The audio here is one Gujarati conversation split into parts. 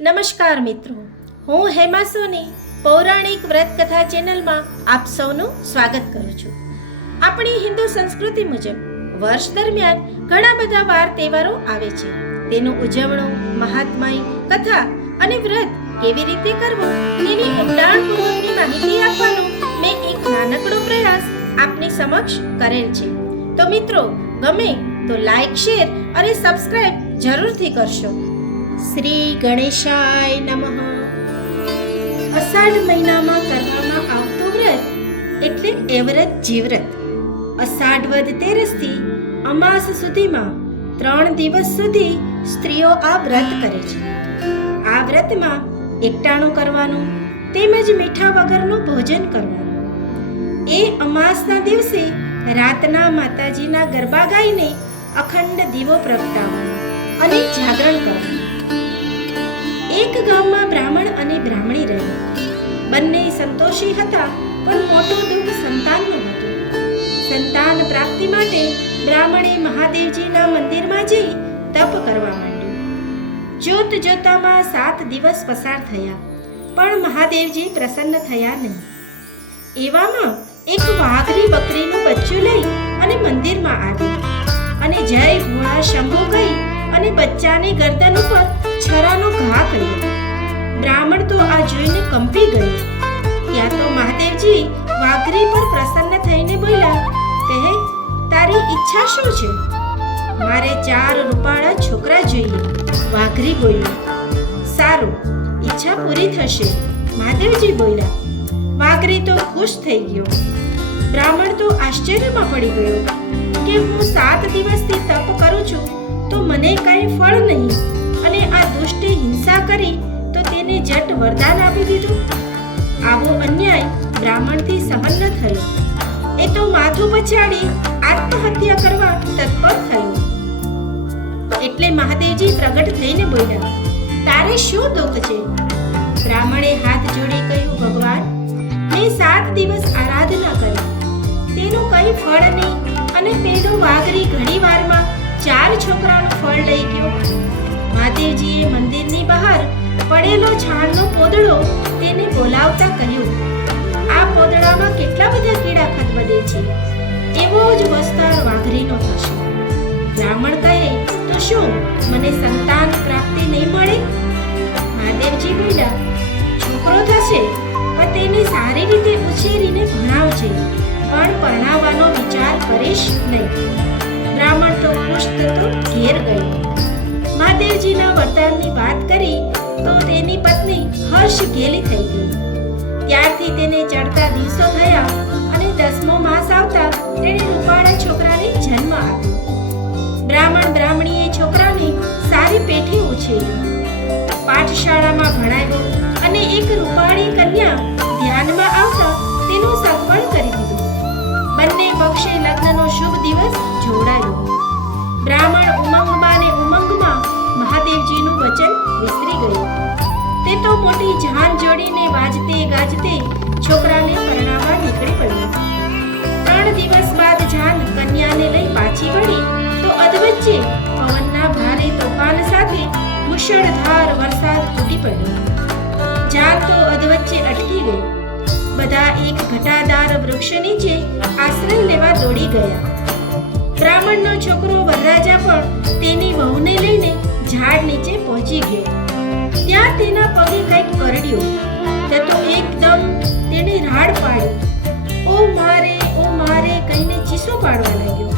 નમસ્કાર મિત્રો, હું હેમા સોની, પૌરાણિક વ્રત કથા ચેનલમાં આપ સૌનું સ્વાગત કરું છું. આપણી હિન્દુ સંસ્કૃતિ મુજબ, વર્ષ દરમિયાન ઘણા બધા વાર તહેવારો આવે છે. તેનું ઉજવણું, મહાત્માય કથા અને વ્રત કેવી રીતે કરવું, તેની ઊંડાણપૂર્વકની માહિતી આપવાનો મેં એક નાનકડો પ્રયાસ આપની સમક્ષ કરેલ છે. તો મિત્રો, ગમે તો લાઈક શેર અને સબસ્ક્રાઇબ જરૂરથી કરશો. શ્રી ગણેશાય નમઃ. અષાઢ મહિનામાં કરવામાં આવતું વ્રત એટલે એ વ્રત જીવ્રત. અષાઢ વદ તેરસથી અમાસ સુધીમાં ત્રણ દિવસ સુધી સ્ત્રીઓ આ વ્રત કરે છે. આ વ્રતમાં એકટાણું કરવાનું તેમજ મીઠા વગરનું ભોજન કરવાનું. એ અમાસના દિવસે રાતના માતાજીના ગરબા ગાઈને અખંડ દીવો પ્રગટાવવાનો અને જાગરણ કરવાનું. એક ગામમાં બ્રાહ્મણ અને બ્રાહ્મણી રહી બંને સંતોષી હતા, પણ મોટું દુઃખ સંતાનનું હતું. સંતાન પ્રાપ્તિ માટે બ્રાહ્મણે મહાદેવજીના મંદિરમાં જઈ તપ કરવા માંડ્યું. જોત જોતામાં સાત દિવસ પસાર થયા, પણ મહાદેવજી પ્રસન્ન થયા નહીં. એવામાં એક વાઘની બકરીનું બચ્ચું લઈ અને મંદિરમાં આવી અને જય ભુવા શંભુ ગઈ અને બચ્ચાની ગરદન ઉપર છરાનો ઘા કર્યો બ્રાહ્મણ તો આ જોઈને કંપી ગયો. ત્યાં તો મહાદેવજી વાઘરી પર પ્રસન્ન થઈને બોલ્યા, કહે, તારી ઈચ્છા શું છે? મારે ચાર રૂપાળા છોકરા જોઈએ. વાઘરી બોલ્યો, સારું, ઈચ્છા પૂરી થશે. મહાદેવજી બોલ્યા, વાઘરી તો ખુશ થઈ ગયો. બ્રાહ્મણ તો આશ્ચર્યમાં પડી ગયો, કે હું સાત દિવસથી તપ કરું છું, તો મને કાંઈ ફળ નહીં. અને આ દુષ્ટે હિંસા કરી તો તેને જટ વરદાન આપી દીધું. આવો અન્યાય બ્રાહ્મણથી સહન ન થયો. એ તો માથું પછાડી આત્મહત્યા કરવા તત્પર થયો. એટલે મહાદેવજી પ્રગટ થઈને બોલ્યા, તારે શું દુઃખ છે? બ્રાહ્મણે હાથ જોડી કહ્યું, ભગવાન, મેં સાત દિવસ આરાધના કરી. તેનું કંઈ ફળ નહીં અને પેલો વાઘરી ઘણી વારમાં ચાર છોકરાનું ફળ લઈ ગયો. મહાદેવજીએ મંદિરની બહાર પડેલો છાણનો પોદળો તેને બોલાવતા કહ્યું, આ પોદળામાં કેટલા બધા કીડા ખદબદે છે? એવો જ વસ્તાર વાઘરીનો થશે. બ્રાહ્મણ કહે, તો શું, મને સંતાન પ્રાપ્તિ નહીં મળે? મહાદેવજી બોલ્યા, છોકરો થશે પણ તેને સારી રીતે ઉછેરીને ભણાવજે, પણ પરણાવવાનો વિચાર કરીશ નહીં. બ્રાહ્મણ તો ખુશ થતો ઘેર ગયો. મહાદેવજીના વરદાનની વાત કરી તો તેની પત્ની હર્ષ ઘેલી થઈ ગઈ. ત્યારથી તેને ચડતા દિવસો થયા અને દસમો માસ આવતા તેણે રૂપાળા છોકરાને જન્મ આપ્યો. બ્રાહ્મણ બ્રાહ્મણીએ છોકરાને સારી પેઠી ઉછેરી. પાઠશાળામાં ભણાવ્યો અને એક રૂપાળી કન્યા ધ્યાનમાં આવતા તેનું સગપણ કરી દીધું. બંને પક્ષે લગ્નનો શુભ દિવસ જોડાયો. બ્રાહ્મણ ઉમંગમાં ને ઉમંગમાં મહાદેવજીનું વચન વિસરી ગયું તે તો મોટી જાન જોડીને વાજતે ગાજતે છોકરાને પરણાવવા નીકળી પડ્યો. ત્રણ દિવસ બાદ જાન કન્યાને લઈ પાછી વળી તો અધવચ્ચે પવનના ભારે તોફાન સાથે મુશળધાર વરસાદ તૂટી પડ્યો. જાન તો અધવચ્ચે અટકી ગઈ. બધા એક ઘટાદાર વૃક્ષ નીચે આશ્રય લેવા દોડી ગયા. બ્રાહ્મણનો છોકરો વરરાજા પણ તેની વહુને લઈને ઝાડ નીચે પહોંચી ગયો. ત્યાં તેના પગે કંઈક કરડ્યું. તે તો એકદમ તેને રાડ પાડી ઓ મારે ઓ મારે, કહીને ચીસો પાડવા લાગ્યો.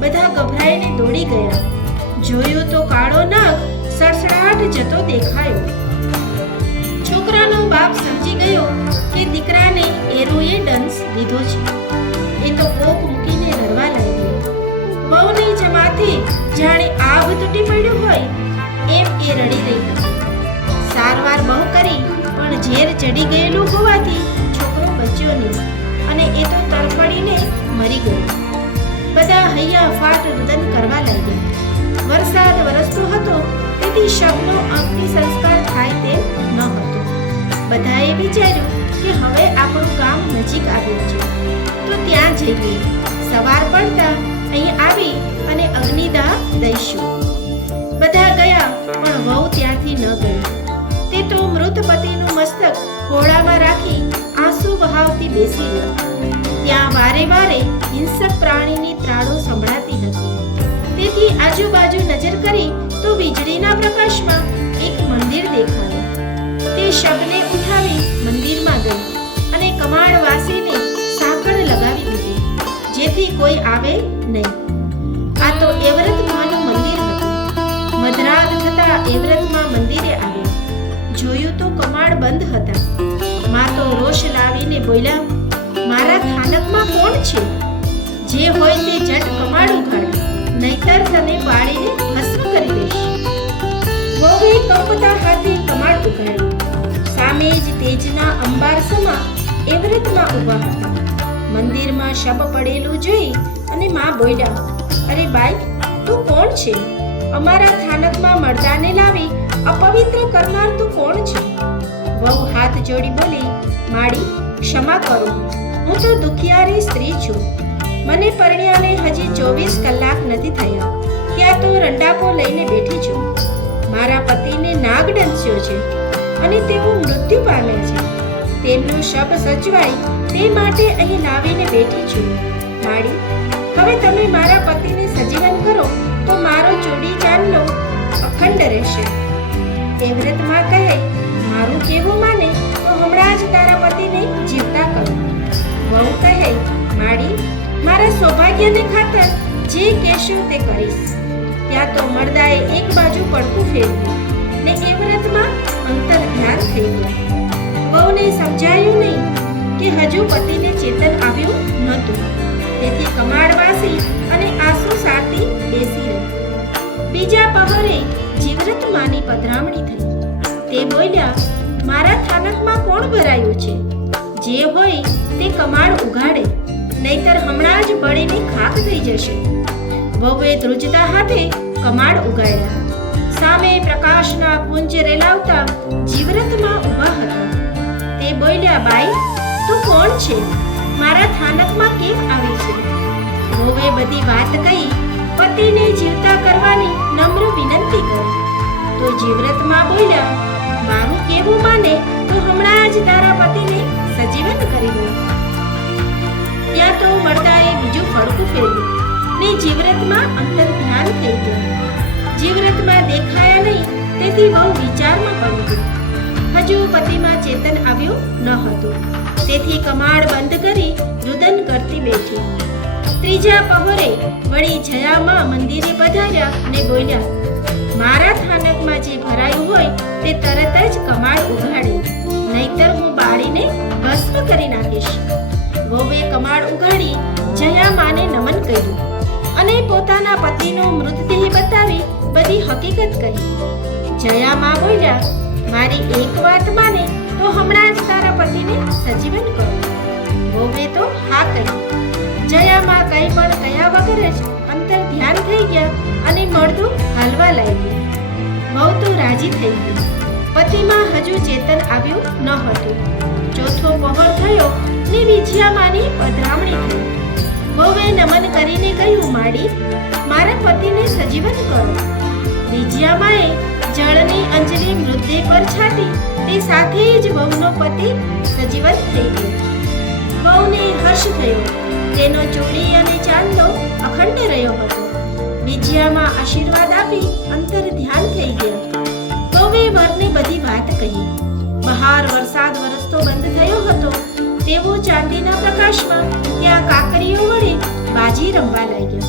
બધા ગભરાઈને દોડી ગયા. જોયું તો કાળો નાગ સડસડાટ જતો દેખાયો. છોકરાનો બાપ સમજી ગયો કે દીકરાને એરોએ ડંસ લીધો છે. એ તો કોક મૂકીને રડવા લાગ્યો. વહુની જમાથી જાણે આભ તૂટી પડ્યું હોય, એમ એ રડી રહી સારવાર બહુ કરી, પણ ઝેર ચડી ગયેલું હોવાથી છોકરો બચ્યો નહીં અને એ તો તરફડીને મરી ગયો. બધા હૈયા ફાટ રુદન કરવા લાગ્યા. વરસાદ વરસતો હતો, તેથી શબનો અગ્નિ સંસ્કાર થાય તેમ ન હતો. બધાએ વિચાર્યું કે હવે આપણું કામ નજીક આવ્યું છે. તો ત્યાં જઈએ. સવાર પડતા અહીં આવી અને અગ્નિદાહ દઈશું. બધા ગયા, પણ વહુ ત્યાંથી ન ગઈ. તે તો મૃત પતિનું મસ્તક ઘોડામાં રાખી આંસુ વહાવતી બેસી રહી. ત્યાં વારે વારે હિંસક પ્રાણીની ત્રાળો સંભળાતી હતી. તેથી આજુબાજુ નજર કરી તો વીજળીના પ્રકાશમાં એક મંદિર દેખાયું. તે શબને ઉઠાવી મંદિરમાં ગઈ અને કમાડ વાસીને જેથી કોઈ આવે નહીં. આ તો એવ્રતમાનું મંદિર હતું. મધરાત થતા એવરતમાં મંદિરે આવ્યો. જોયું તો કમાડ બંધ હતા. માં તો રોષ લાવીને બોલ્યા, મારા થાનકમાં કોણ છે? જે હોય તે જટ કમાડ ઉઘાડ. નહીતર તને પાડીને ભસ્મ કરી દઈશ. વહુએ કંપતા હાથે કમાડ ઉઘાડ્યું. સામે જ તેજના અંબાર સમા એવ્રતમાં ઊભા હતા. મંદિરમાં શબ પડેલું જોઈ અને માં બોલ્યા, અરે બાઈ, તું કોણ છે? અમારા થાનકમાં મરદાને લાવી અપવિત્ર કરનાર તું કોણ છે? વહુ હાથ જોડી બોલી, માડી, ક્ષમા કરો, હું તો દુખિયારી સ્ત્રી છું. મને પરણ્યાને હજી ચોવીસ કલાક નથી થયા. ત્યાં તો રંડાપો લઈને બેઠી છું. મારા પતિને નાગ ડંસ્યો છે અને તેઓ મૃત્યુ પામ્યા છે. તેમનું શબ સચવાય તે માટે અહીં લાવીને બેઠી છું. માડી હવે તમે મારા પતિને સજીવન કરો તો મારો ચોડી ચાંદલો અખંડ રહેશે. તે વ્રતમાં કહે, મારું કેવું માને તો હમણાં જ તારા પતિને જીવતા કરો. વહુ કહે માડી મારા સૌભાગ્યને ખાતર જે કહેશો તે કરીશ. ત્યાં તો મરદાએ એક બાજુ પડતું ફેરવ્યું. હજુ પતિને ચેતન આવ્યું નહોતું. તેથી કમાડવાસી અને આંસુ સારતી બેસી રહી. બીજા પહોરે જીવરત માની પધરામણી થઈ. તે બોલ્યા, મારા થાનકમાં કોણ ભરાયું છે? જે હોય તે કમાડ ઉઘાડે, નહીતર હમણાં જ બળીને ખાક થઈ જશે. વહુએ ધ્રુજતા હાથે કમાડ ઉગાડ્યા સામે પ્રકાશના પુંજ રેલાવતા જીવ્રતમાં ઊભા હતા. તે બોલ્યા, બાઈ તું કોણ છે? મારા થાનકમાં કેમ આવી છે? વહુએ બધી વાત કહી, પતિને જીવતા કરવાની નમ્ર વિનંતી કરી. તો જીવ્રતમાં બોલ્યા, મારું કેવું માને તો હમણાં જ તારા પતિને સજીવન કરી દઉં. ત્યાં તો મરદાએ બીજું ફડકું ફેર્યું. ને જીવ્રતમાં અંતર ધ્યાન થઈ ગયું. જીવ્રતમાં દેખાયા નહીં, તેથી બહુ વિચારમાં પડી હજુ પતિમાં ચેતન આવ્યું ન હતું. તેથી કમાડ બંધ કરી રુદન કરતી બેઠી. ત્રીજા પહોરે વળી જયામાં મંદિરે પધાર્યા અને બોલ્યા, મારા થાનકમાં જે ભરાયું હોય તે તરત જ કમાડ ઉઘાડી. નહીતર હું બાળીને ભસ્મ કરી નાખીશ. વહુએ કમાડ ઉઘાડી જયા માને નમન કર્યું અને પોતાના પતિનો મૃતદેહ બતાવી બધી હકીકત કહી. જયામાં બોલ્યા, મારી એક વાત માને તો હમણાં જ તારા પતિને સજીવન કરો. ભોગે તો હા કહી જયામાં કંઈ પણ કયા વગર જ અંતર ધ્યાન થઈ ગયા અને મળતું હાલવા લાગ્યું. વહુ તો રાજી થઈ ગઈ. પતિમાં હજુ ચેતન આવ્યું ન હતું. ચોથો પહોર થયો ને વિજયામાની પધરામણી થઈ. વહુએ નમન કરીને કહ્યું, માડી, મારા પતિને સજીવન કરો. વિજયામાએ જળની અંજલિ મૃતદેહ પર છાટી, તે સાથે જ વહુનો પતિ સજીવન થઈ ગયો. વહુને હર્ષ થયો. તેનો ચોડી અને ચાંદલો અખંડ રહ્યો હતો. વિજયામાં આશીર્વાદ આપી અંતર ધ્યાન થઈ ગયા. વહુએ વરને બધી વાત કહી. બહાર વરસાદ વરસતો બંધ થયો હતો. તેવો ચાંદીના પ્રકાશમાં ત્યાં કાકરીઓ વડે બાજી રમવા લાગ્યો.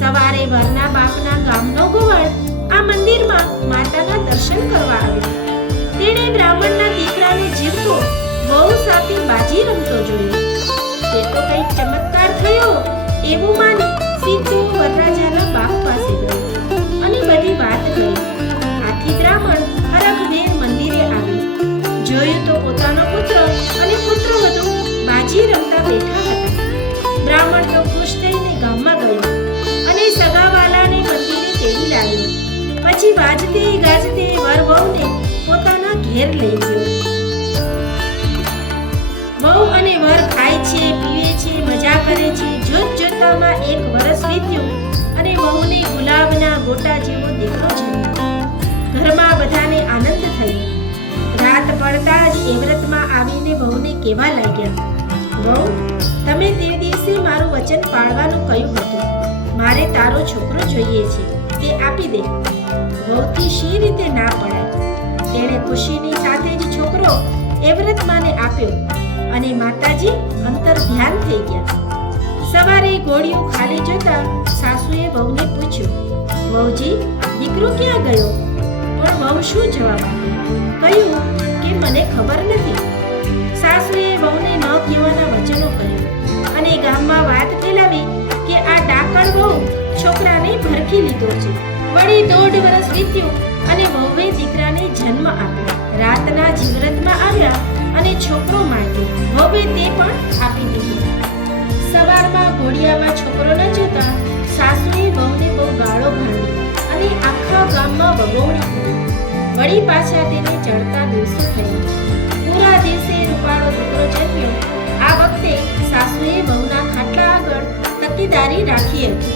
સવારે વરના બાપના ગામનો ગોવાળ આ મંદિરમાં માતાના દર્શન કરવા આવ્યો. તેણે બ્રાહ્મણના દીકરાને જીવતો બહુ સાથે બાજી રમતો જોયો. તે તો કંઈક ચમત્કાર થયો, એવું માની સીધો વરરાજાના જોતામાં એક વરસ વીત્યું અને વહુને ગુલાબના ગોટા જેવો દીકરો છે ઘરમાં બધાને આનંદ થયો. રાત પડતા જ એવ્રતમાં આવીને વહુને કેવા લાગ્યા, વહુ, તમે તે દિવસે મારું વચન પાળવાનું કહ્યું હતું. મારે તારો છોકરો જોઈએ છે. તે આપી દે. વહુથી શી રીતે ના પડાય? તેણે ખુશીની સાથે જ છોકરો એવ્રતમાને આપ્યો અને માતાજી અંતર ધ્યાન થઈ ગયા. સવારે ગોળીઓ ખાલી જોતા સાસુએ વહુને પૂછ્યું, વહુજી, દીકરો ક્યાં ગયો? પણ વહુ શું જવાબ કહ્યું કે, મને ખબર નથી. સાસુએ વહુને ન કહેવાના વચનો કહ્યું અને ગામમાં વાત ફેલાવી કે, આ ડાકણ વહુ છોકરાને ભરખી લીધો છે. વળી દોઢ વર્ષ વીત્યું અને વહુએ દીકરાને જન્મ આપ્યો. રાતના જીવરતમાં આવ્યા અને છોકરો માંગ્યો. વહુએ તે પણ આપી દીધો. સવારમાં ઘોડિયામાં છોકરો ન જતા સાસુએ વહુને બહુ ગાળો ભાંડી અને આખા ગામમાં વગોવણી કરી વળી પાછા તેને ચડતા દિવસો થયા. પૂરા દિવસે રૂપાળો દીકરો જન્મ્યો. આ વખતે સાસુએ વહુના ખાટલા આગળ તકેદારી રાખી હતી.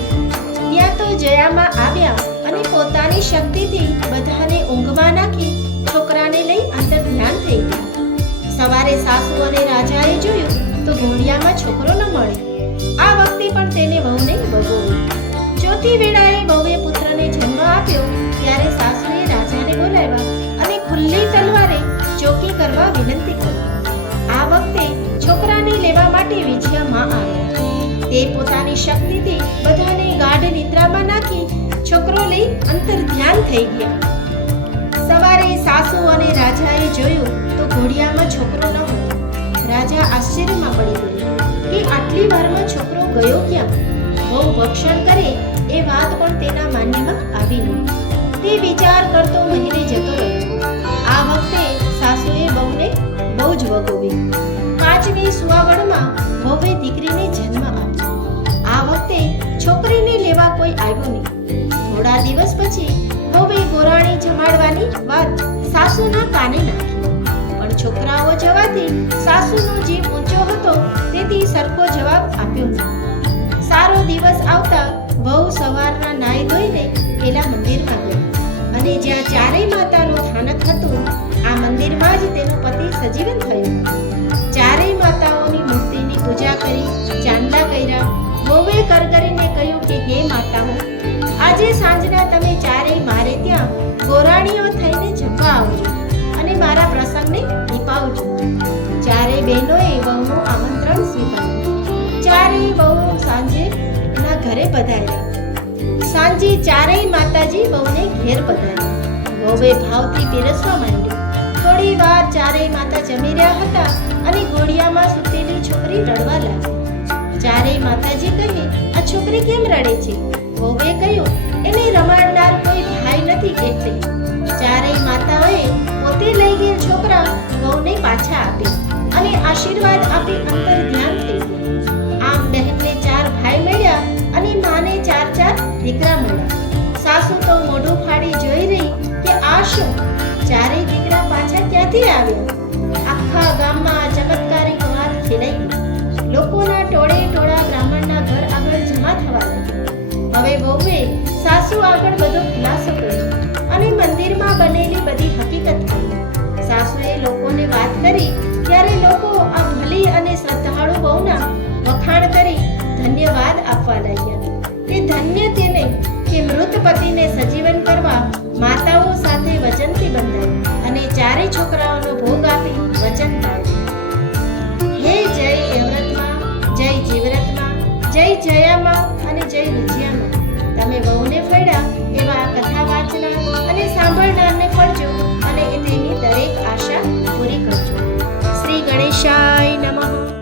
ત્યાં તો જયામાં આવ્યા અને પોતાની શક્તિથી બધાને ઊંઘમાં નાખી છોકરાને લઈ અંદર ધ્યાન થઈ ગયા. સવારે સાસુ અને રાજાએ જોયું તો ઘોડિયામાં છોકરો ન મળે પણ તેને વહુને ભગોવી. ચોથી વેળાએ વહુએ પુત્રને જન્મ આપ્યો, ત્યારે સાસુએ રાજાને બોલાવ્યા અને ખુલ્લી તલવારે ચોકી કરવા વિનંતી કરી. આ વખતે છોકરાને લેવા માટે વિજયામાં આવ્યા. તે પોતાની શક્તિથી બધાને ગાઢ નિદ્રામાં નાખી છોકરો લઈ અંતર ધ્યાન થઈ ગયા. સવારે સાસુ અને રાજાએ જોયું તો ઘોડિયામાં છોકરો ન હતો. રાજા આશ્ચર્યમાં પડી ગયો કે આટલી વારમાં છોકરો ગયો ક્યાં? બહુ ભક્ષણ કરે એ વાત પણ તેના માન્યમાં આવી નહીં. તે વિચાર કરતો મહિને જતો રહ્યો. આ વખતે સાસુએ બહુને બહુ જ વગોવી. પાંચમી સુવાવડમાં બહુએ દીકરીને જન્મ આપ્યો. આ વખતે છોકરીને લેવા કોઈ આવ્યું નહીં. થોડા દિવસ પછી બહુએ ગોરાણી જમાડવાની વાત સાસુના કાને નાખી છોકરાઓ જવાથી સાસુનો જીવ ઊંચો હતો, તેથી સરખો જવાબ આપ્યો. સારો દિવસ આવતા વહુ સવારના નાઈ ધોઈને પેલા મંદિરમાં ગઈ. અને જ્યાં ચારેય માતાનું સ્થાનક હતું, આ મંદિરમાં જ તેનો પતિ સજીવન થયો. સાંજે ચારેય માતાજી વહુને ઘેર પધારી વહુએ ભાવથી પીરસવા માંડ્યું. થોડી વાર ચારેય માતા જમી રહ્યા હતા અને ઘોડિયામાં સૂતેલી છોકરી રડવા લાગી. ચારેય માતાજી કહે, આ છોકરી કેમ રડે છે? વહુએ કહ્યું, એને રમાડનાર કોઈ ભાઈ નથી એટલે. ચારેય માતાઓએ પોતે લઈ ગયેલ છોકરા વહુને પાછા આપી અને આશીર્વાદ આપી અંતર ધ્યાન થઈ ગયું. પાછા આવ્યો? આખા ગામમાં આ ચમત્કારિક વાત ફેલાઈ ગઈ લોકોના ટોળે ટોળા બ્રાહ્મણના ઘર આગળ જમા થવા લાગ્યા. હવે વહુએ સાસુ આગળ બધો ખુલાસો કર્યો અને મંદિરમાં બનેલી બધી હકીકત કહી. સાસુએ લોકોને વાત કરી, ત્યારે લોકો આ ભલી અને શ્રદ્ધાળુ વહુના વખાણ કરી ધન્યવાદ આપવા લાગ્યા. તે ધન્ય તેને કે મૃત પતિને સજીવન કરવા માતાઓ સાથે વચનથી અને ચારે છોકરાઓનો ભોગ આપી વચન પાળ્યું. હે જય યમરતમાં જય જીવરતમાં જય જયામાં અને જય વિજયામાં તમે બહુને ફળ્યા એવા આ કથા વાંચનાર અને સાંભળનારને ફળજો અને તેની દરેક આશા પૂરી કરજો. શ્રી ગણેશાય નમઃ.